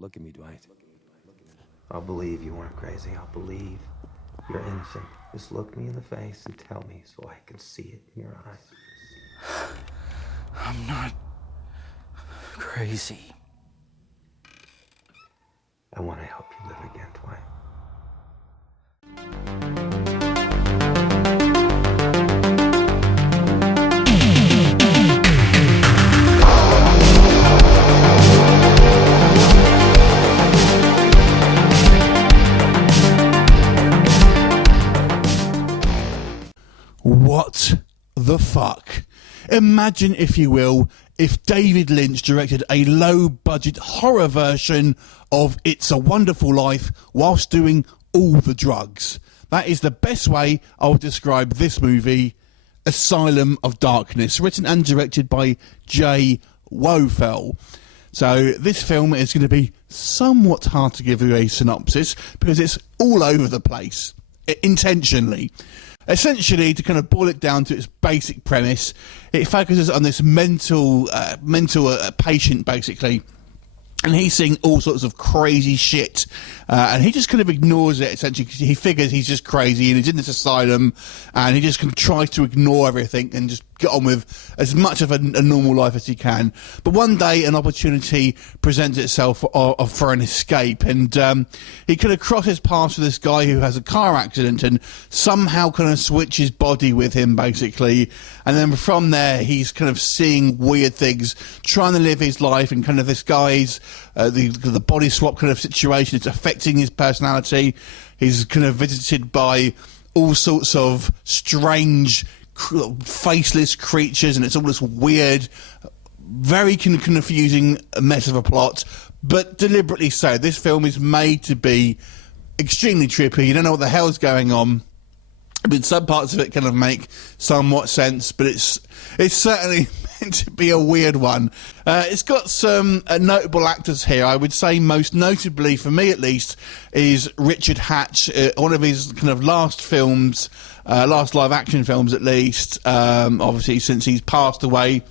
Look at me, Dwight. I'll believe you weren't crazy. I'll believe you're innocent. Just look me in the face and tell me so I can see it in your eyes. I'm not crazy. I want to help you live again, Dwight. What the fuck? Imagine, if you will, if David Lynch directed a low-budget horror version of It's a Wonderful Life whilst doing all the drugs. That is the best way I would describe this movie, Asylum of Darkness, written and directed by Jay Wofel. So this film is going to be somewhat hard to give you a synopsis because it's all over the place, intentionally. Essentially, to kind of boil it down to its basic premise, it focuses on this mental patient, basically, and he's seeing all sorts of crazy shit, and he just kind of ignores it, essentially, because he figures he's just crazy, and he's in this asylum, and he just kind of tries to ignore everything and just get on with as much of a normal life as he can. But one day, an opportunity presents itself for an escape, and he kind of crosses paths with this guy who has a car accident, and somehow kind of switches body with him, basically, and then from there, he's kind of seeing weird things, trying to live his life, and kind of this guy's the body swap kind of situation, it's affecting his personality. He's kind of visited by all sorts of strange, faceless creatures, and it's all this weird, very confusing mess of a plot, but deliberately so. This film is made to be extremely trippy. You don't know what the hell's going on. I mean, some parts of it kind of make somewhat sense, but it's certainly meant to be a weird one. It's got some notable actors here. I would say most notably, for me at least, is Richard Hatch, one of his kind of last films, last live-action films at least, obviously since he's passed away.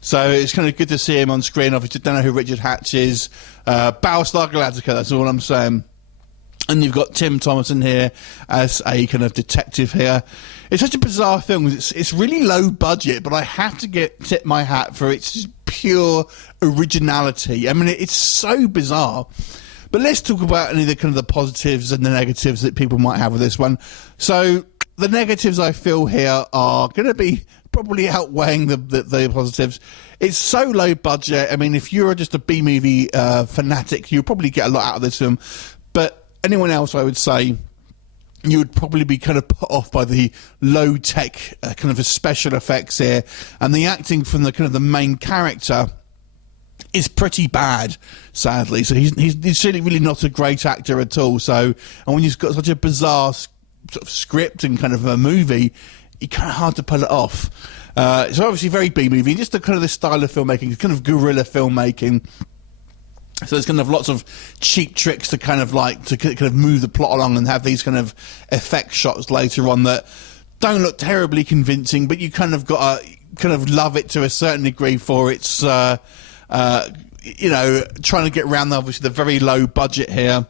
So it's kind of good to see him on screen. Obviously, don't know who Richard Hatch is. Battlestar Galactica, that's all I'm saying. And you've got Tim Thomerson here as a kind of detective here. It's such a bizarre film. It's really low budget, but I have to tip my hat for its pure originality. I mean, it's so bizarre. But let's talk about any of the kind of the positives and the negatives that people might have with this one. So the negatives I feel here are going to be probably outweighing the positives. It's so low budget. I mean, if you're just a B-movie fanatic, you'll probably get a lot out of this film. But anyone else, I would say, you would probably be kind of put off by the low-tech kind of special effects here, and the acting from the kind of the main character is pretty bad, sadly. So he's really not a great actor at all. So, and when you've got such a bizarre sort of script and kind of a movie, it's kind of hard to pull it off. It's obviously very B-movie, just the kind of the style of filmmaking, kind of guerrilla filmmaking. So there's kind of lots of cheap tricks to kind of move the plot along and have these kind of effect shots later on that don't look terribly convincing, but you kind of got to kind of love it to a certain degree for its, you know, trying to get around obviously the very low budget here.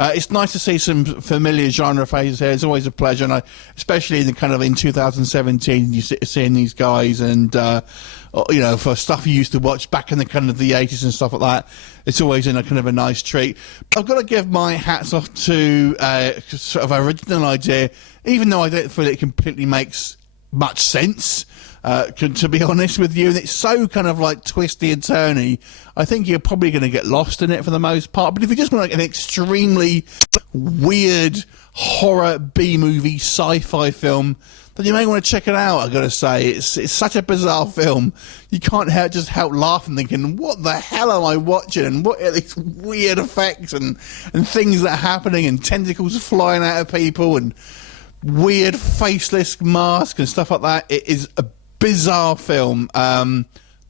It's nice to see some familiar genre faces here. It's always a pleasure, and especially in the kind of in 2017, you're seeing these guys, and you know, for stuff you used to watch back in the kind of the 80s and stuff like that, it's always in a kind of a nice treat. I've got to give my hats off to sort of original idea, even though I don't feel it completely makes much sense. To be honest with you, and it's so kind of like twisty and turny, I think you're probably going to get lost in it for the most part. But if you just want like an extremely weird horror B-movie sci-fi film, then you may want to check it out. I've got to say, it's such a bizarre film. You can't help laughing, thinking, what the hell am I watching, and what are these weird effects and things that are happening, and tentacles flying out of people, and weird faceless masks and stuff like that. It is a bizarre film,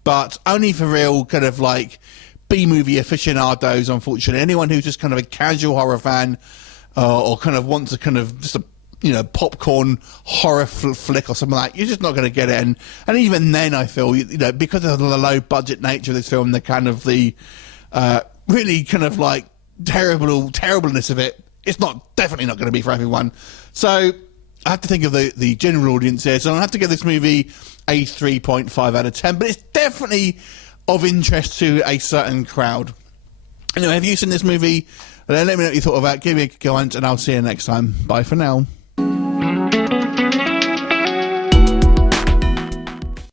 but only for real kind of like B-movie aficionados, unfortunately. Anyone who's just kind of a casual horror fan, or kind of wants a kind of just a, you know, popcorn horror flick or something like that, you're just not going to get it. And even then, I feel, you know, because of the low budget nature of this film, the kind of the really kind of like terribleness of it, it's definitely not going to be for everyone. So I have to think of the general audience here. So I have to give this movie a 3.5 out of 10, but it's definitely of interest to a certain crowd. Anyway, have you seen this movie? Let me know what you thought about it. Give me a comment, and I'll see you next time. Bye for now.